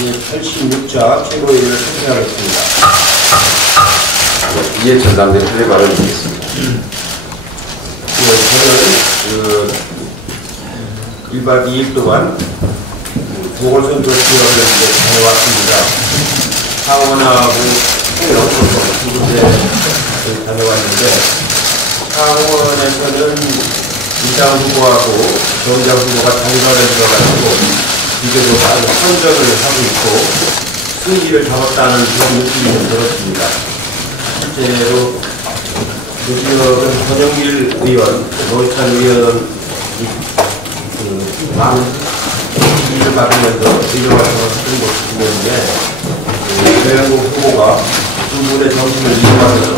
제86자 최고위원을 선정하겠습니다. 이해찬 당대표의 발언을 드리겠습니다. 저는 1박 2일 동안 보궐선거 지역을 다녀왔습니다. 창원하고 통영으로 두 군데 다녀왔는데, 창원에서는 이장 후보하고 정장 후보가 단일화를 이뤄가지고 비교적 선전을 하고 있고 승기를 잡았다는 그런 느낌이 좀 들었습니다. 실제로 그 지역은 권영길 의원, 노회찬 의원은 많은 지지를 받으면서 의료활동을 하는 모습이 보이는데, 조영국 후보가 두 분의 정신을 이용하면서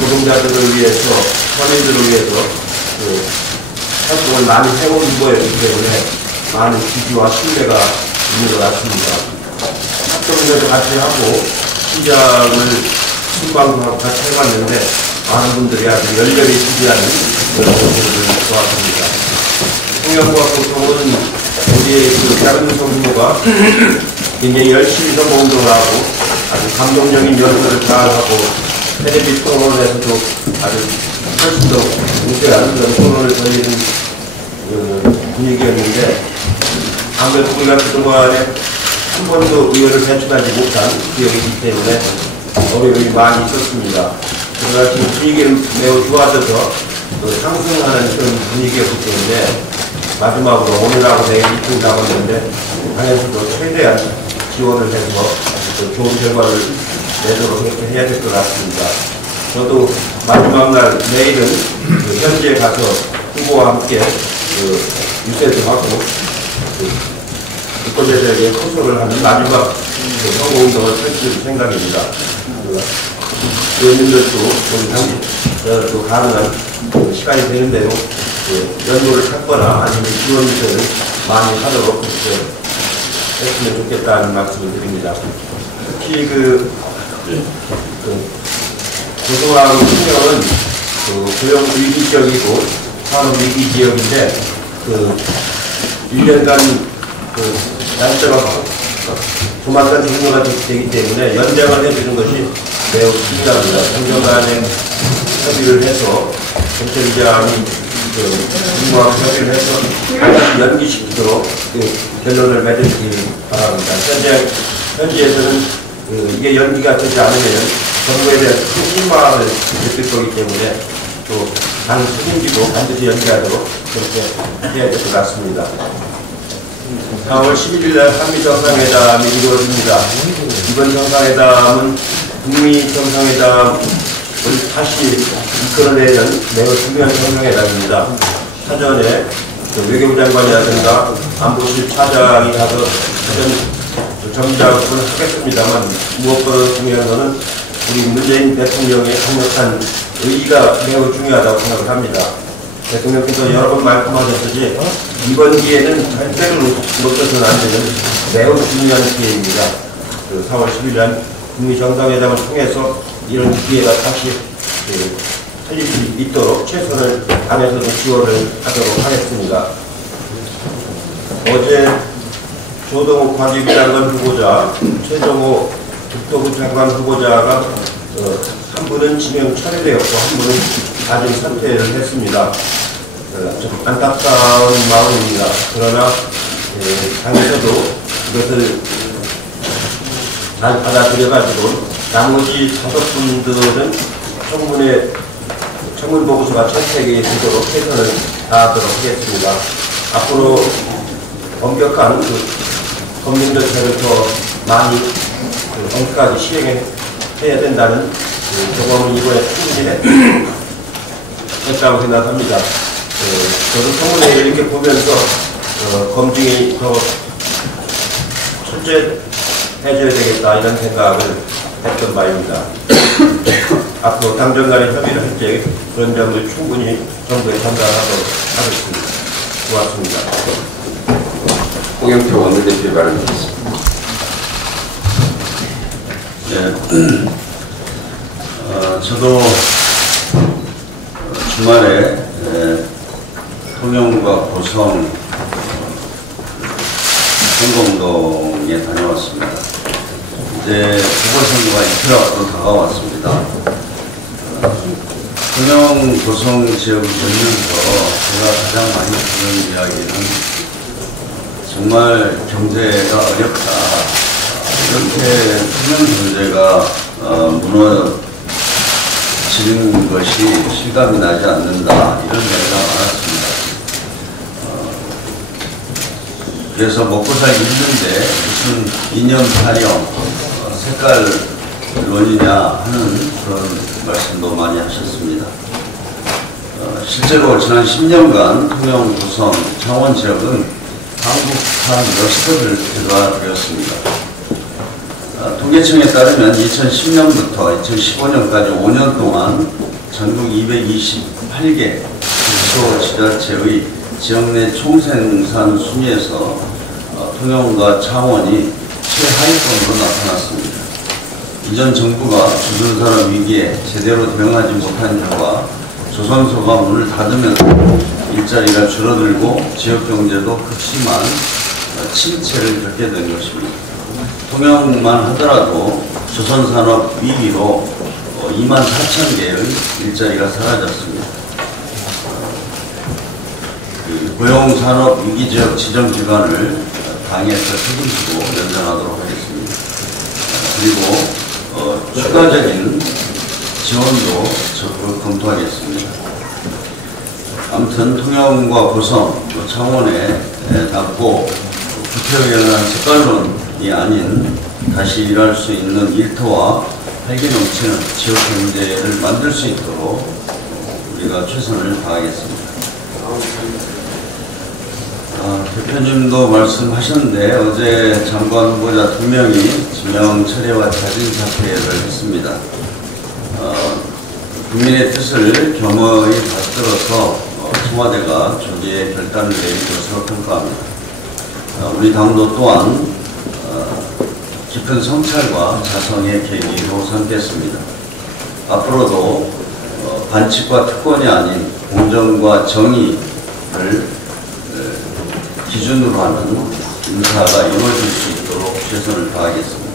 노동자들을 위해서, 서민들을 위해서 활동을 많이 해온 후보였기 때문에 많은 지지와 신뢰가 있는 것 같습니다. 합동대도 같이 하고 시장을 순방하고 같이 해봤는데 많은 분들이 아주 열렬히 지지하는 그런 모습을 보았습니다. 통영고학교통은 우리의 장윤성 후보가 굉장히 열심히 선거운동을 하고 아주 감동적인 연설을 잘하고 텔레비 토론에서도 아주 훨씬 더 우세한 그런 토론을 벌이는 분위기였는데, 아무래도 우리가 그동안에 한 번도 의원을 배출하지 못한 지역이기 때문에 어려움이 많이 있었습니다. 그러나 지금 분위기는 매우 좋아져서 상승하는 그런 분위기였기 때문에 마지막으로 오늘하고 내일 이틀 남았는데 당에서도 최대한 지원을 해서 좋은 결과를 내도록 그렇게 해야 될 것 같습니다. 저도 마지막 날 내일은 현지에 가서 후보와 함께 유세도 하고 유권자들에게 호소를 하는 마지막 선거운동을 펼칠 생각입니다. 의원님들도 또 가능한 시간이 되는 대로 연도를 찾거나 아니면 지원 유세를 많이 하도록 그렇게 했으면 좋겠다는 말씀을 드립니다. 특히 고소한 풍경은 고용 위기 지역이고 산업 위기 지역인데 1년간 날짜가 조만간 종료가 되기 때문에 연장을 해주는 것이 매우 중요합니다. 정정간에 협의를 해서 정책위장이 중과하고 협의를 해서 연기시키도록 결론을 맺으시기 바랍니다. 현지에서는 이게 연기가 되지 않으면 정부에 대한 큰 실망을 느낄 거기 때문에 또 당 책임지고 반드시 연기하도록 그렇게 해야 될 것 같습니다. 4월 11일 날 한미 정상회담이 이루어집니다. 이번 정상회담은 북미 정상회담을 다시 이끌어내는 매우 중요한 정상회담입니다. 사전에 외교부 장관이라든가 안보실 차장이 가서 사전 정작을 하겠습니다만, 무엇보다 중요한 것은 우리 문재인 대통령의 강력한 의지가 매우 중요하다고 생각을 합니다. 대통령께서 여러 번 말씀하셨듯이 이번 기회는 절대로 놓쳐서는 안 되는 매우 중요한 기회입니다. 4월 10일 날 북미 정상회담을 통해서 이런 기회가 다시 살릴 수 있도록 최선을 당에서도 지원을 하도록 하겠습니다. 어제 조동욱 과기부 장관 후보자, 최정호 국토부 장관 후보자가 한 분은 지명 철회되었고 한 분은 자진 사퇴를 했습니다. 좀 안타까운 마음입니다. 그러나 당에서도 이것을 잘 받아들여가지고 나머지 5분들은 청문 보고서가 채택이 되도록 최선을 다하도록 하겠습니다. 앞으로 엄격한 검증 절차를 더 많이 엄격하게 시행해야 된다는 경험을 이번에 충분히 했다고 생각합니다. 저도 청문회 이렇게 보면서 검증이 더 철저해져야 되겠다 이런 생각을 했던 바입니다. 앞으로 당정 간의 협의를 할 때 그런 점을 충분히 정부에 전달하도록 하겠습니다. 고맙습니다. 홍영표 원내대표의 발언 드리겠습니다. 저도 주말에 통영과 고성 선거운동에 다녀왔습니다. 이제 보궐선거가 이틀 앞으로 다가왔습니다. 통영 고성 지역을 돌면서 제가 가장 많이 듣는 이야기는 정말 경제가 어렵다. 이렇게 통영 경제가 무너지는 것이 실감이 나지 않는다. 이런 이야기가 많았습니다. 그래서 먹고 살기 힘든데 무슨 이념 타령, 색깔론이냐 하는 그런 말씀도 많이 하셨습니다. 실제로 지난 10년간 통영, 고성, 창원 지역은 한국판 러스트를 들어가되었습니다. 통계청에 따르면 2010년부터 2015년까지 5년 동안 전국 228개 기초지자체의 지역 내 총생산 순위에서 통영과 창원이 최하위권으로 나타났습니다. 이전 정부가 조선산업 위기에 제대로 대응하지 못한 결과 조선소가 문을 닫으면서 일자리가 줄어들고 지역경제도 극심한 침체를 겪게 된 것입니다. 통영만 하더라도 조선산업 위기로 24,000개의 일자리가 사라졌습니다. 고용산업 위기지역 지정기관을 당에서 책임지고 연장하도록 하겠습니다. 그리고 추가적인 지원도 적극 검토하겠습니다. 아무튼 통영과 고성, 창원에 닿고 국회의원한 색깔론이 아닌 다시 일할 수 있는 일터와 활기 넘치는 지역 경제를 만들 수 있도록 우리가 최선을 다하겠습니다. 대표님도 말씀하셨는데 어제 장관 후보자 2명이 지명 철회와 자진 사퇴를 했습니다. 국민의 뜻을 겸허히 받들어서 청와대가 조기에 결단을 내릴 것으로 평가합니다. 우리 당도 또한 깊은 성찰과 자성의 계기로 삼겠습니다. 앞으로도 반칙과 특권이 아닌 공정과 정의를 기준으로 하는 인사가 이루어질 수 있도록 최선을 다하겠습니다.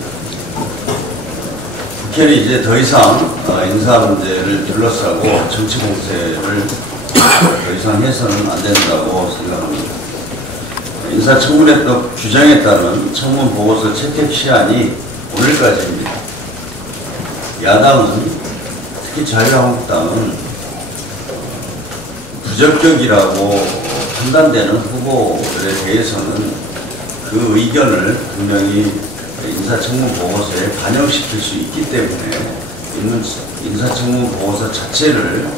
국회는 이제 더 이상 인사 문제를 둘러싸고 정치 공세를 더 이상 해서는 안 된다고 생각합니다. 인사청문회법 규정에 따른 청문 보고서 채택 시한이 오늘까지입니다. 야당은 특히 자유한국당은 부적격이라고 판단되는 후보들에 대해서는 그 의견을 분명히 인사청문 보고서에 반영시킬 수 있기 때문에 인사청문 보고서 자체를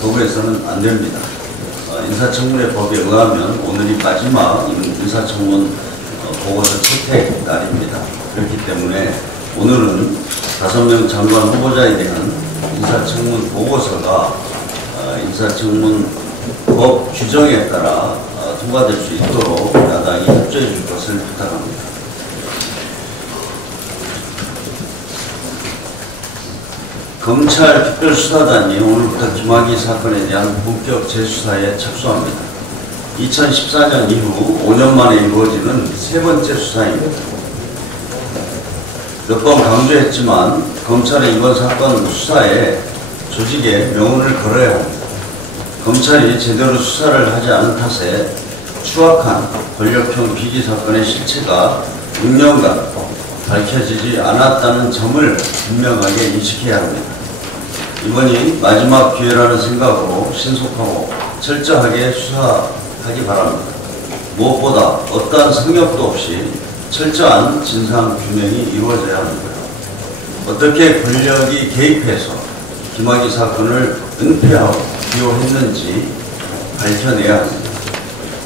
거부해서는 안 됩니다. 인사청문회 법에 의하면 오늘이 마지막 인사청문 보고서 채택 날입니다. 그렇기 때문에 오늘은 5명 장관 후보자에 대한 인사청문 보고서가 인사청문 법 규정에 따라 통과될 수 있도록 야당이 협조해 줄 것을 부탁합니다. 검찰 특별수사단이 오늘부터 김학의 사건에 대한 본격 재수사에 착수합니다. 2014년 이후 5년 만에 이루어지는 세 번째 수사입니다. 몇 번 강조했지만 검찰의 이번 사건 수사에 조직에 명운을 걸어야 합니다. 검찰이 제대로 수사를 하지 않은 탓에 추악한 권력형 비리 사건의 실체가 6년간 밝혀지지 않았다는 점을 분명하게 인식해야 합니다. 이번이 마지막 기회라는 생각으로 신속하고 철저하게 수사하기 바랍니다. 무엇보다 어떠한 성역도 없이 철저한 진상 규명이 이루어져야 합니다. 어떻게 권력이 개입해서 김학의 사건을 은폐하고 비호했는지 밝혀내야 합니다.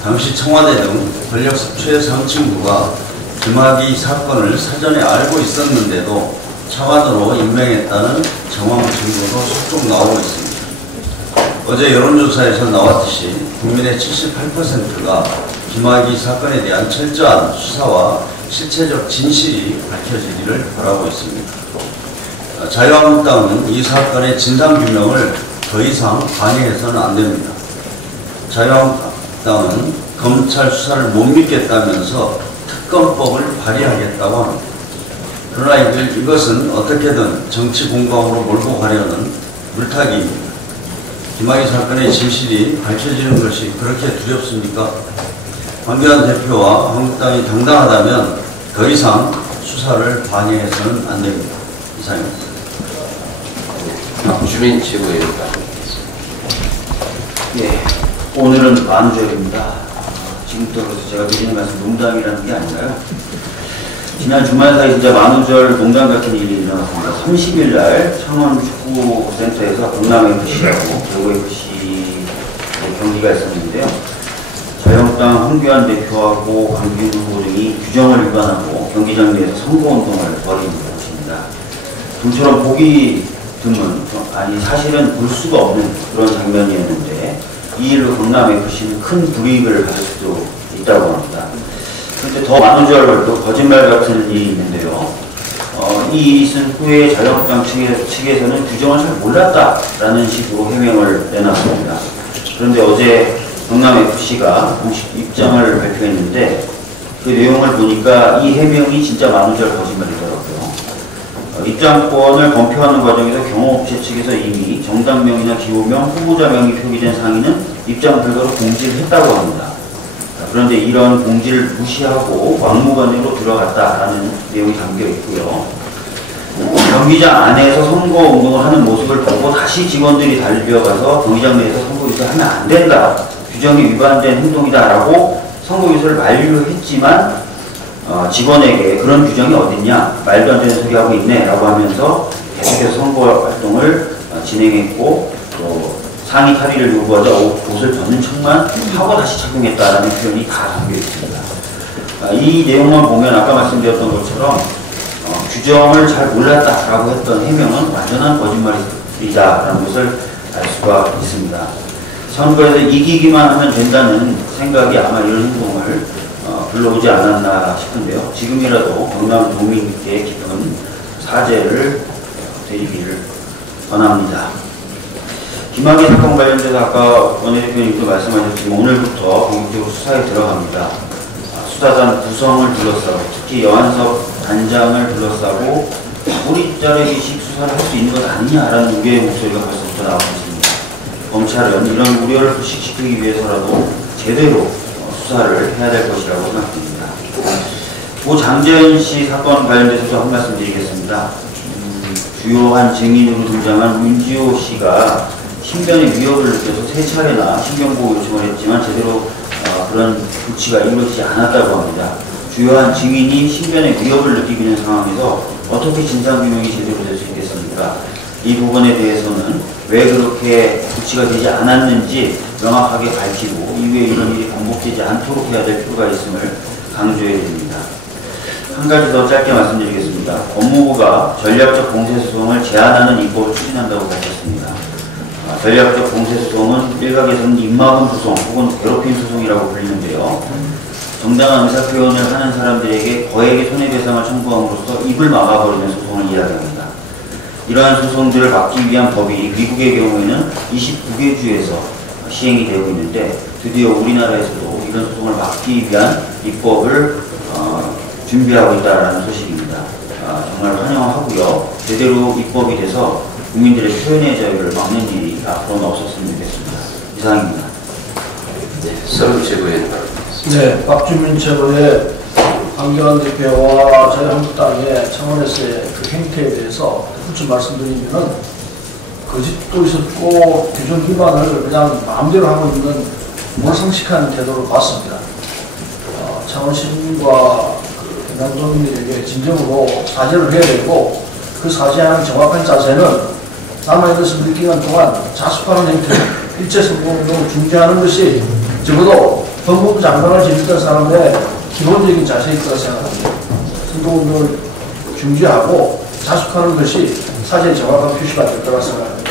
당시 청와대 등 권력 최상층부가 김학의 사건을 사전에 알고 있었는데도 차관으로 임명했다는 정황 증거도 속속 나오고 있습니다. 어제 여론조사에서 나왔듯이 국민의 78%가 김학의 사건에 대한 철저한 수사와 실체적 진실이 밝혀지기를 바라고 있습니다. 자유한국당은 이 사건의 진상규명을 더 이상 방해해서는 안 됩니다. 자유한국당은 검찰 수사를 못 믿겠다면서 특검법을 발의하겠다고 합니다. 그러나 이것은 어떻게든 정치 공방으로 몰고 가려는 물타기입니다. 김학의 사건의 진실이 밝혀지는 것이 그렇게 두렵습니까? 황교안 대표와 한국당이 당당하다면 더 이상 수사를 방해해서는 안 됩니다. 이상입니다. 주민 최고위원입니다. 예, 오늘은 만우절입니다. 지금부터 제가 드리는 말씀 농담이라는 게 아니라요. 지난 주말 사이 진짜 만우절 농담 같은 일이 일어났습니다. 30일 날 창원 축구센터에서 동남FC하고 대구FC 경기가 있었는데요. 자유한국당 황교안 대표하고 강기훈 후보 등이 규정을 위반하고 경기장 내에서 선거운동을 벌인 것입니다. 좀처럼 보기 드문, 아니 사실은 볼 수가 없는 그런 장면이었는데 이 일로 경남FC는 큰 불이익을 받을 수도 있다고 합니다. 그런데 더 만우절 또 거짓말 같은 일이 있는데요. 이 일이 있은 후에 자유한국당 측에서는 규정을 잘 몰랐다라는 식으로 해명을 내놨습니다. 그런데 어제 경남FC가 공식 입장을 발표했는데 그 내용을 보니까 이 해명이 진짜 만우절 거짓말이더라고요. 입장권을 검표하는 과정에서 경호업체 측에서 이미 정당명이나 기호명, 후보자명이 표기된 상인은 입장 불가로 공지를 했다고 합니다. 그런데 이런 공지를 무시하고 막무가내로 들어갔다라는 내용이 담겨 있고요. 경기장 안에서 선거운동을 하는 모습을 보고 다시 직원들이 달려가서 경기장 내에서 선거유세를 하면 안 된다, 규정이 위반된 행동이다라고 선거유세를 만류했지만 직원에게 그런 규정이 어딨냐, 말도 안 되는 소리 하고 있네 라고 하면서 계속해서 선거 활동을 진행했고 또 상의 탈의를 요구하자 옷을 벗는 척만 하고 다시 착용했다라는 표현이 다 담겨 있습니다. 이 내용만 보면 아까 말씀드렸던 것처럼 규정을 잘 몰랐다라고 했던 해명은 완전한 거짓말이다라는 것을 알 수가 있습니다. 선거에서 이기기만 하면 된다는 생각이 아마 이런 행동을 불러오지 않았나 싶은데요. 지금이라도 경남 도민께 깊은 사죄를 드리기를 권합니다. 김학의 사건 관련돼서 아까 원내대표님도 말씀하셨지만 오늘부터 본격적으로 수사에 들어갑니다. 수사단 구성을 둘러싸고 특히 여한석 단장을 둘러싸고 우리 자르기식 수사를 할 수 있는 것 아니냐라는 우려의 목소리가 벌써부터 나오고 있습니다. 검찰은 이런 우려를 불식시키기 위해서라도 제대로 수사를 해야 될 것이라고 생각됩니다. 고 장재현 씨 사건 관련돼서도 한 말씀 드리겠습니다. 주요한 증인으로 등장한 문지호 씨가 신변의 위협을 느껴서 3차례나 신변보호 요청을 했지만 제대로 그런 조치가 이루어지지 않았다고 합니다. 주요한 증인이 신변의 위협을 느끼고 있는 상황에서 어떻게 진상규명이 제대로 될 수 있겠습니까? 이 부분에 대해서는 왜 그렇게 조치가 되지 않았는지 명확하게 밝히고 이후에 이런 일이 반복되지 않도록 해야 될 필요가 있음을 강조해야 됩니다. 한 가지 더 짧게 말씀드리겠습니다. 법무부가 전략적 공세소송을 제한하는 입법을 추진한다고 밝혔습니다. 전략적 공세소송은 일각에서는 입막음 소송 혹은 괴롭힘 소송이라고 불리는데요. 정당한 의사표현을 하는 사람들에게 거액의 손해배상을 청구함으로써 입을 막아버리는 소송을 이야기합니다. 이러한 소송들을 막기 위한 법이 미국의 경우에는 29개 주에서 시행이 되고 있는데 드디어 우리나라에서도 이런 소송을 막기 위한 입법을 준비하고 있다는 소식입니다. 정말 환영하고요. 제대로 입법이 돼서 국민들의 표현의 자유를 막는 일이 앞으로는 없었으면 좋겠습니다. 이상입니다. 네, 서울 최고위원. 네, 박주민 최고의 황교안 대표와 자유한국당의 창원에서의 그 행태에 대해서 굳이 말씀드리면은 거짓도 있었고 규정 위반을 그냥 마음대로 하고 있는 몰상식한 태도를 봤습니다. 창원 시민과 그 해남도민들에게 진정으로 사죄를 해야 되고, 그 사죄하는 정확한 자세는 남아있는 선거 기간 동안 자숙하는 행태, 일체 선거운동을 중지하는 것이 적어도 법무부 장관을 지냈던 사람의 기본적인 자세일 거라 생각합니다. 선거운동을 중지하고 자숙하는 것이 사죄의 정확한 표시가 될 거라 생각합니다.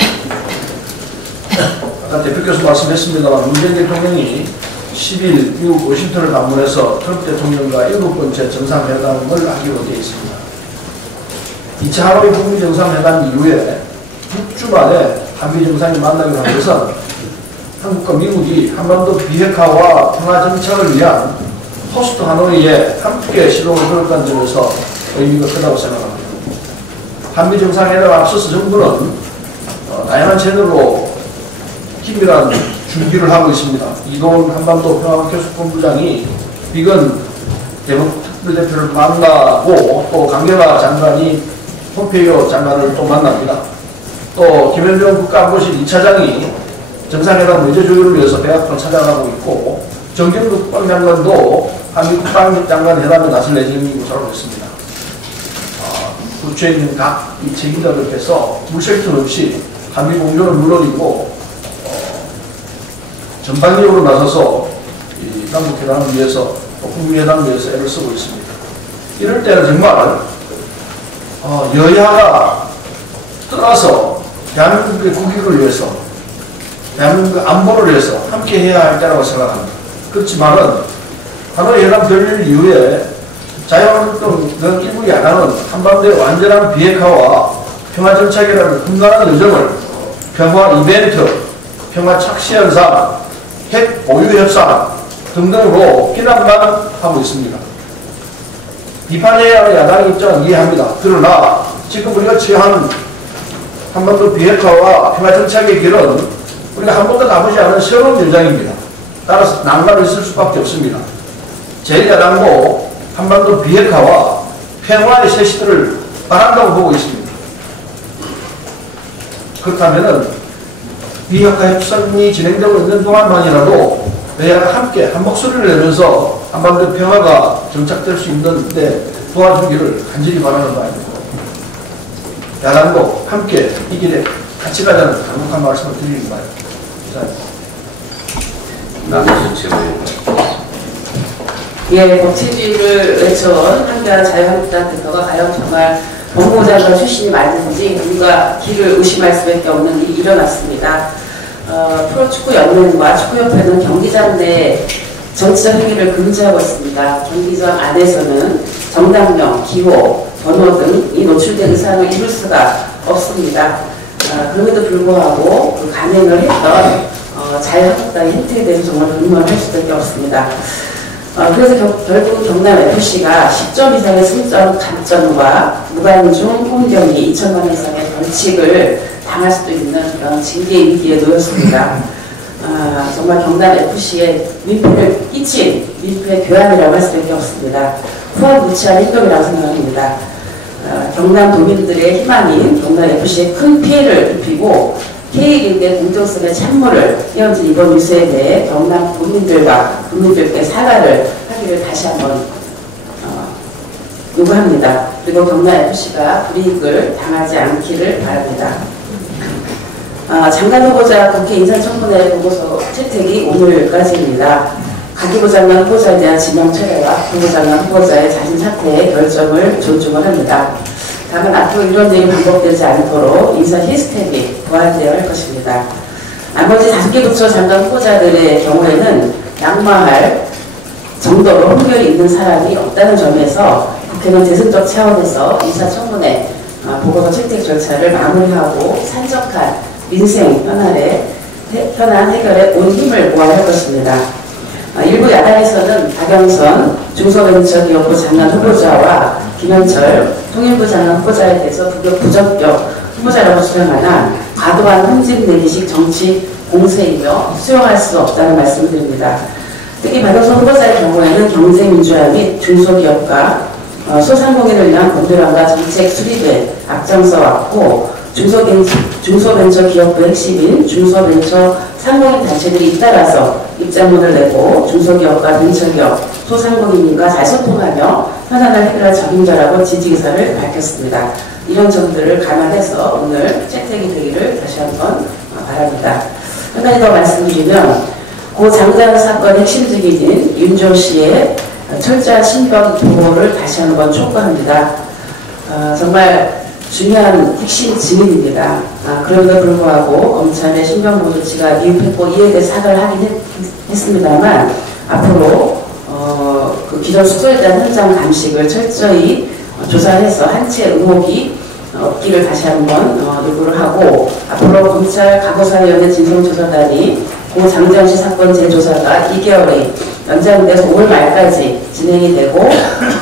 아까 대표께서 말씀했습니다만 문재인 대통령이 10일 미국 워싱턴을 방문해서 트럼프 대통령과 7번째 정상회담을 하기로 되어 있습니다. 2차 하노이 북미 정상회담 이후에 6주 만에 한미 정상이 만나기로 한 것은 한국과 미국이 한반도 비핵화와 평화 정착을 위한 포스트 하노이에 함께 시도를 걸었다는 점에서 의미가 크다고 생각합니다. 한미 정상회담 앞서서 정부는 다양한 채널로 긴밀한 준비를 하고 있습니다. 이동훈 한반도 평화교섭본부장이 비건 대북 특별대표를 만나고, 또 강경화 장관이 폼페이오 장관을 또 만납니다. 또 김현종 국가안보실 2차장이 정상회담 외교 조율을 위해서 백악관을 찾아가고 있고, 정경국 국방장관도 한미 국방장관 회담에 나설 예정인 것으로 알고 있습니다. 부처에 있는 각 이 책임자들께서 물색도 없이 한미 공조를 물론이고 전방위적으로 나서서 이 남북회담을 위해서, 북미회담을 위해서 애를 쓰고 있습니다. 이럴 때는 정말 여야가 떠나서 대한민국의 국익을 위해서, 대한민국의 안보를 위해서 함께 해야 할 때라고 생각합니다. 그렇지만은 하노이 회담 결렬 이후에 자유한국당 일부 야당은 한반도의 완전한 비핵화와 평화 정착이라는 험난한 여정을 평화 이벤트, 평화 착시 현상, 핵 보유 협상 등등으로 비난만 하고 있습니다. 비판해야 할 야당의 입장은 이해합니다. 그러나 지금 우리가 취한 한반도 비핵화와 평화 정착의 길은 우리가 한 번도 가보지 않은 새로운 여정입니다. 따라서 난관이 있을 수밖에 없습니다. 제1야당도 한반도 비핵화와 평화의 새 시대를 바란다고 보고 있습니다. 그렇다면은 비핵화 협상이 진행되고 있는 동안만이라도 여야가 함께 한 목소리를 내면서 한반도 평화가 정착될 수 있는데 도와주기를 간절히 바라는 바입니다. 야당도 함께 이 길에 같이 가자는 강력한 말씀을 드리는 바입니다. 남해준 최고위원장. 예, 법치주의를 외쳐온 한겨레 자유한국당 대표가 과연 정말 법무부 장관 출신이 맞는지 누가 길을 의심할 수밖에 없는 일이 일어났습니다. 프로축구연맹과 축구협회는 경기장 내 정치적 행위를 금지하고 있습니다. 경기장 안에서는 정당명, 기호, 번호 등이 노출된 의상을 입을 수가 없습니다. 그럼에도 불구하고 그 간행을 했던 자유한국당의 행태에 대해서 정말 불만할 수밖에 없습니다. 그래서 결국 경남FC가 10점 이상의 승점 감점과 무관중 홈경기 2천만 원 이상의 벌칙을 당할 수도 있는 그런 징계 위기에 놓였습니다. 정말 경남FC에 민폐를 끼친 민폐 교환이라고 할 수밖에 없습니다. 후원무치한 행동이라고 생각합니다. 경남 도민들의 희망인 경남FC에 큰 피해를 입히고 K리그의 공정성의 찬물을 끼얹은 이번 뉴스에 대해 경남 도민들과 국민들께 사과를 하기를 다시 한번 요구합니다. 그리고 경남FC가 불이익을 당하지 않기를 바랍니다. 장관 후보자 국회 인사청문회 보고서 채택이 오늘까지입니다. 가기부 장관 후보자에 대한 지명 철회와 부부장관 후보자의 자진 사퇴의 결정을 존중을 합니다. 다만 앞으로 이런 일이 반복되지 않도록 인사 시스템이 보완되어야 할 것입니다. 나머지 5개 부처 장관 후보자들의 경우에는 낙마할 정도로 훈련이 있는 사람이 없다는 점에서 국회는 재선적 차원에서 인사청문회 보고서 채택 절차를 마무리하고 산적한 민생 현안 해결에 온 힘을 모아야 할 것입니다. 일부 야당에서는 박영선 중소벤처기업부 장관 후보자와 김현철 통일부 장관 후보자에 대해서 부적격 후보자라고 주장하나 과도한 흠집 내기식 정치 공세이며 수용할 수 없다는 말씀을 드립니다. 특히 박영선 후보자의 경우에는 경제민주화 및 중소기업과 소상공인을 위한 공조량과 정책 수립에 앞장서 왔고 중소벤처기업부 핵심인 중소벤처 상공인 단체들이 잇따라서 입장문을 내고 중소기업과 벤처기업, 소상공인과 잘 소통하며 현안을 해결할 적임자라고 지지 의사를 밝혔습니다. 이런 점들을 감안해서 오늘 채택이 되기를 다시 한번 바랍니다. 한 가지 더 말씀드리면 고 장자연 사건 핵심 증인인 윤조 씨의 철저한 신변 보호를 다시 한번 촉구합니다. 정말 중요한 핵심 증인입니다. 그럼에도 불구하고 검찰의 신변보호 조치가 미흡했고 이에 대해 사과를 하긴 했습니다만 앞으로 그 기존 수소에 대한 현장 감식을 철저히 조사해서 한치의 의혹이 없기를 다시 한번 요구를 하고 앞으로 검찰 과거사위원회 진상조사단이 고 장자연 씨 사건 재조사가 2개월의 연장돼서 5월 말까지 진행이 되고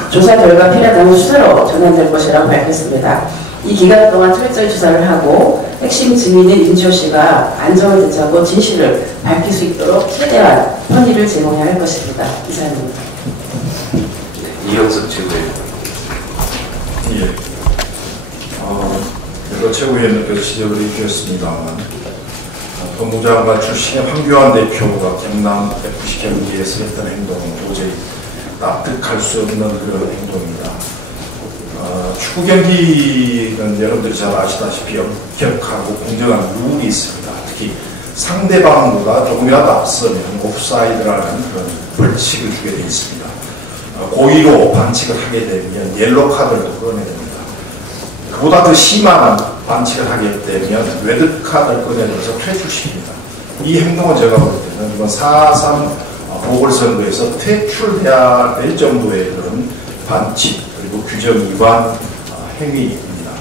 조사 결과 필요하다면 수사로 전환될 것이라고 밝혔습니다. 이 기간 동안 철저히 조사를 하고 핵심 증인인 윤지호 씨가 안정을 되찾고 진실을 밝힐 수 있도록 최대한 편의를 제공해야 할 것입니다. 이상입니다. 이영석 최고위원. 예. 여러 최고위원님께서 지적을 해주셨습니다만 법무장관 출신의 황교안 대표가 경남 FC 경기에서 했던 행동은 도저히 납득할 수 없는 그런 행동입니다. 축구 경기는 여러분들이 잘 아시다시피 엄격하고 공정한 룰이 있습니다. 특히 상대방보다 조금이라도 앞서면 옵사이드라는 그런 벌칙을 주게 되어 있습니다. 고의로 반칙을 하게 되면 옐로 카드를 꺼내야 됩니다. 그보다 더 심한 반칙을 하게 되면 레드 카드를 꺼내면서 퇴출시킵니다. 이 행동은 제가 볼 때는 이번 4.3 보궐선거에서 퇴출해야 될 정도의 그런 반칙 그리고 규정 위반 행위입니다.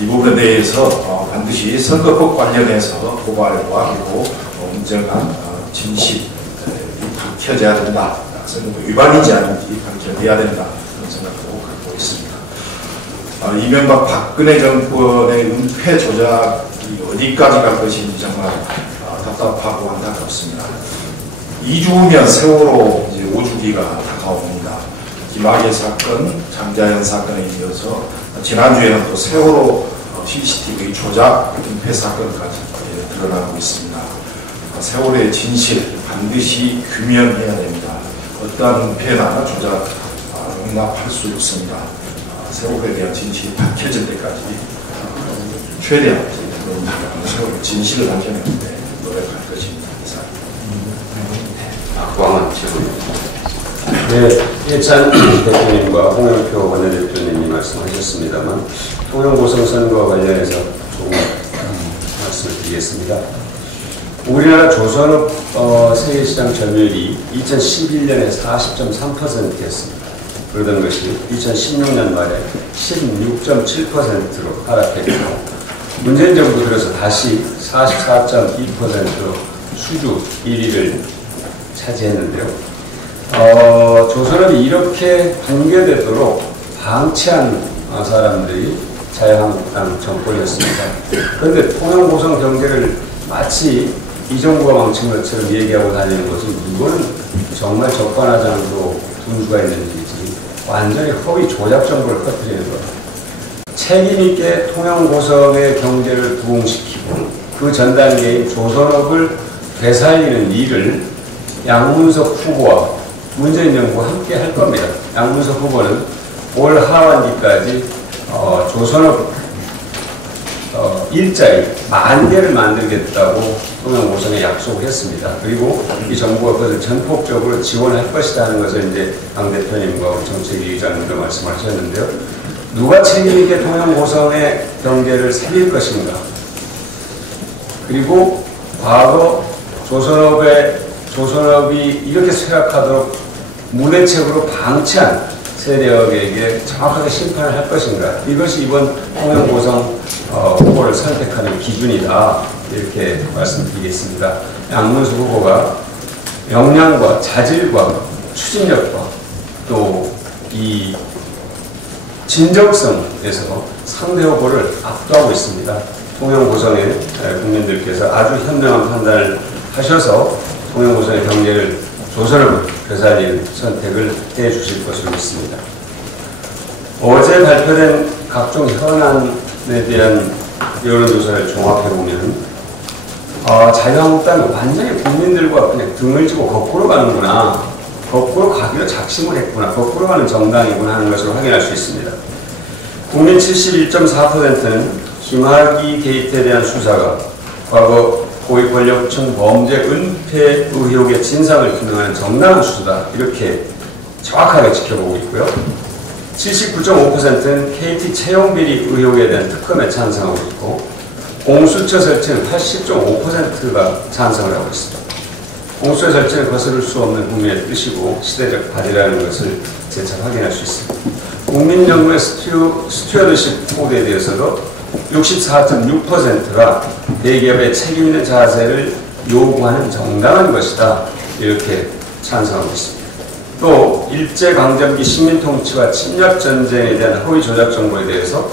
이 부분에 대해서 반드시 선거법 관련해서 고발과 그리고 엄정한 진실이 밝혀져야 된다. 선거법 위반인지 아닌지 밝혀져야 된다. 그런 생각도 갖고 있습니다. 이명박 박근혜 정권의 은폐 조작이 어디까지 갈 것인지 정말 답답하고 안타깝습니다. 2주 후면 세월호 이제 5주기가 다가옵니다. 김학의 사건, 장자연 사건에 이어서 지난주에는 또 세월호 CCTV 조작 은폐 사건까지 드러나고 있습니다. 세월호의 진실 반드시 규명해야 됩니다. 어떠한 은폐나 조작 용납할 수 없습니다. 세월호에 대한 진실이 밝혀질 때까지 최대한 세월호 진실을 밝혀내는데 노력할 것입니다. 박광원 최고위원. 네, 예찬 대표님과 홍영표 원내대표님이 말씀하셨습니다만 통영고성 선거와 관련해서 조금 말씀을 드리겠습니다. 우리나라 조선업 세계시장 점유율이 2011년에 40.3%였습니다. 그러던 것이 2016년 말에 16.7%로 하락했고 문재인 정부 들어서 다시 44.2%로 수주 1위를 차지했는데요. 조선업이 이렇게 붕괴되도록 방치한 사람들이 자유한국당 정권이었습니다. 그런데 통영고성 경제를 마치 이 정부가 망친 것처럼 얘기하고 다니는 것은 이거는 정말 적반하지 않고 분수가 있는 일이지 완전히 허위 조작 정보를 퍼뜨리는 겁니다. 책임있게 통영고성의 경제를 부흥시키고 그 전 단계인 조선업을 되살리는 일을 양문석 후보와 문재인 정부가 함께 할 겁니다. 양문석 후보는 올 하반기까지 조선업 일자리 10,000개를 만들겠다고 통영고성에 약속을 했습니다. 그리고 이 정부가 그것을 전폭적으로 지원할 것이다 하는 것을 이제 강 대표님과 우리 정책위 의장님도 말씀하셨는데요. 누가 책임있게 통영고성의 경제를 살릴 것인가? 그리고 과거 조선업이 이렇게 쇠약하도록 무대책으로 방치한 세력에게 정확하게 심판을 할 것인가? 이것이 이번 통영고성 후보를 선택하는 기준이다. 이렇게 말씀드리겠습니다. 양문수 후보가 역량과 자질과 추진력과 또 이 진정성에서 상대 후보를 압도하고 있습니다. 통영고성의 국민들께서 아주 현명한 판단을 하셔서 통영고성의 경제를 조선업을 되살리는 선택을 해 주실 것으로 믿습니다. 어제 발표된 각종 현안에 대한 여론조사를 종합해 보면 자유한국당이 완전히 국민들과 그냥 등을 지고 거꾸로 가는구나, 거꾸로 가기로 작심을 했구나, 거꾸로 가는 정당이구나 하는 것을 확인할 수 있습니다. 국민 71.4%는 김학의 게이트에 대한 수사가 과거 고위 권력층 범죄 은폐 의혹의 진상을 규명하는 정당한 수사다, 이렇게 정확하게 지켜보고 있고요. 79.5%는 KT 채용비리 의혹에 대한 특검에 찬성하고 있고, 공수처 설치는 80.5%가 찬성을 하고 있습니다. 공수처 설치는 거스를 수 없는 국민의 뜻이고 시대적 발의라는 것을 재차 확인할 수 있습니다. 국민연구의 스튜어드십 코드에 대해서도 64.6%가 대기업의 책임 있는 자세를 요구하는 정당한 것이다, 이렇게 찬성하고 있습니다. 또 일제강점기 식민통치와 침략전쟁에 대한 허위 조작 정보에 대해서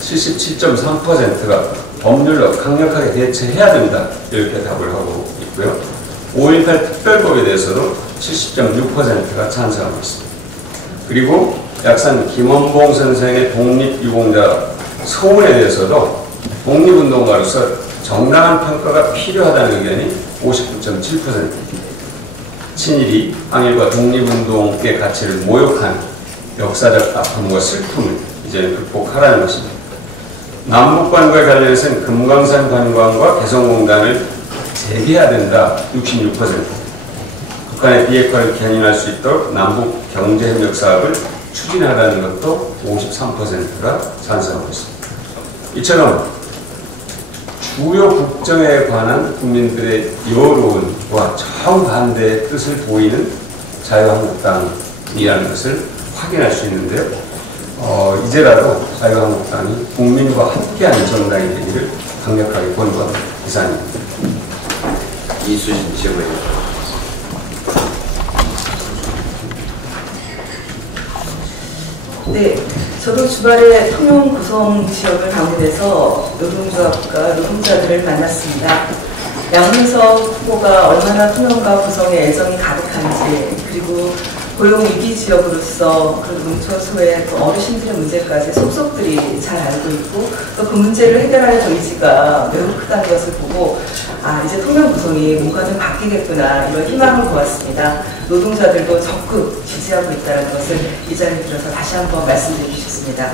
77.3%가 법률로 강력하게 대처해야 된다, 이렇게 답을 하고 있고요. 5.18 특별법에 대해서도 70.6%가 찬성하고 있습니다. 그리고 약산 김원봉 선생의 독립유공자 서문에 대해서도 독립운동가로서 정당한 평가가 필요하다는 의견이 59.7%, 친일이 항일과 독립운동의 가치를 모욕한 역사적 아픔과 슬픔을 이제는 극복하라는 것입니다. 남북관과에 관련해서는 금강산 관광과 개성공단을 재개해야 된다, 66%. 북한의 비핵화를 견인할 수 있도록 남북 경제협력 사업을 추진하라는 것도 53%가 찬성하고 있습니다. 이처럼 주요 국정에 관한 국민들의 여론과 정반대의 뜻을 보이는 자유한국당이라는 것을 확인할 수 있는데요. 이제라도 자유한국당이 국민과 함께하는 정당이 되기를 강력하게 권고합니다. 이상입니다. 이수진 최고위원. 네, 저도 주말에 통영 구성 지역을 방문해서 노동조합과 노동자들을 만났습니다. 양문석 후보가 얼마나 통영과 구성에 애정이 가득한지, 그리고 고용 위기 지역으로서 그 농촌소의 어르신들의 문제까지 속속들이 잘 알고 있고, 또 그 문제를 해결할 의지가 매우 크다는 것을 보고, 이제 통영 구성이 뭔가 좀 바뀌겠구나, 이런 희망을 보았습니다. 노동자들도 적극 지지하고 있다는 것을 이 자리에 들어서 다시 한번 말씀드리고 싶습니다.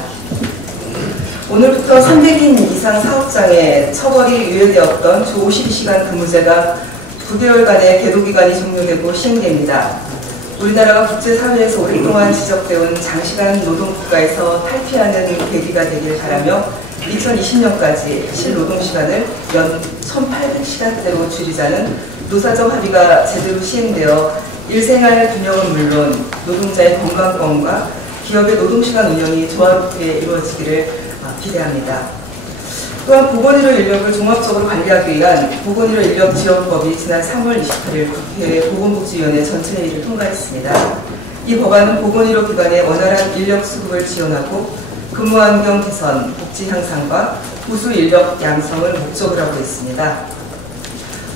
오늘부터 300인 이상 사업장에 처벌이 유예되었던 주 52시간 근무제가 9개월간의 계도기간이 종료되고 시행됩니다. 우리나라가 국제사회에서 오랫동안 지적되어온 장시간 노동국가에서 탈피하는 계기가 되길 바라며 2020년까지 실노동시간을 연 1800시간대로 줄이자는 노사적 합의가 제대로 시행되어 일생활 균형은 물론 노동자의 건강권과 기업의 노동시간 운영이 조화롭게 이루어지기를 기대합니다. 또한 보건의료 인력을 종합적으로 관리하기 위한 보건의료 인력 지원법이 지난 3월 28일 국회 보건복지위원회 전체회의를 통과했습니다. 이 법안은 보건의료 기관의 원활한 인력 수급을 지원하고 근무환경 개선, 복지 향상과 부수 인력 양성을 목적으로 하고 있습니다.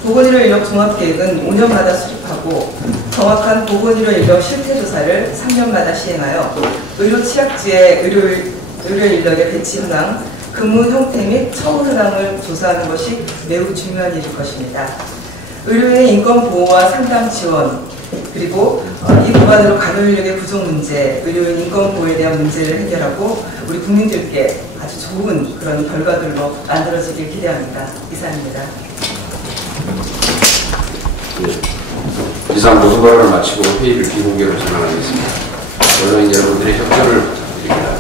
보건의료 인력 종합계획은 5년마다 수립하고 정확한 보건의료 인력 실태조사를 3년마다 시행하여 의료 취약지의 의료 인력의 배치 현황, 근무 형태 및 처우 현황을 조사하는 것이 매우 중요한 일일 것입니다. 의료인의 인권 보호와 상담 지원, 그리고 이 법안으로 간호인력의 부족 문제, 의료인 인권 보호에 대한 문제를 해결하고 우리 국민들께 아주 좋은 그런 결과들로 만들어지길 기대합니다. 이상입니다. 네. 이상 모든 발언을 마치고 회의를 비공개로 전환하겠습니다. 언론인 여러분들의 협조를 부탁드립니다.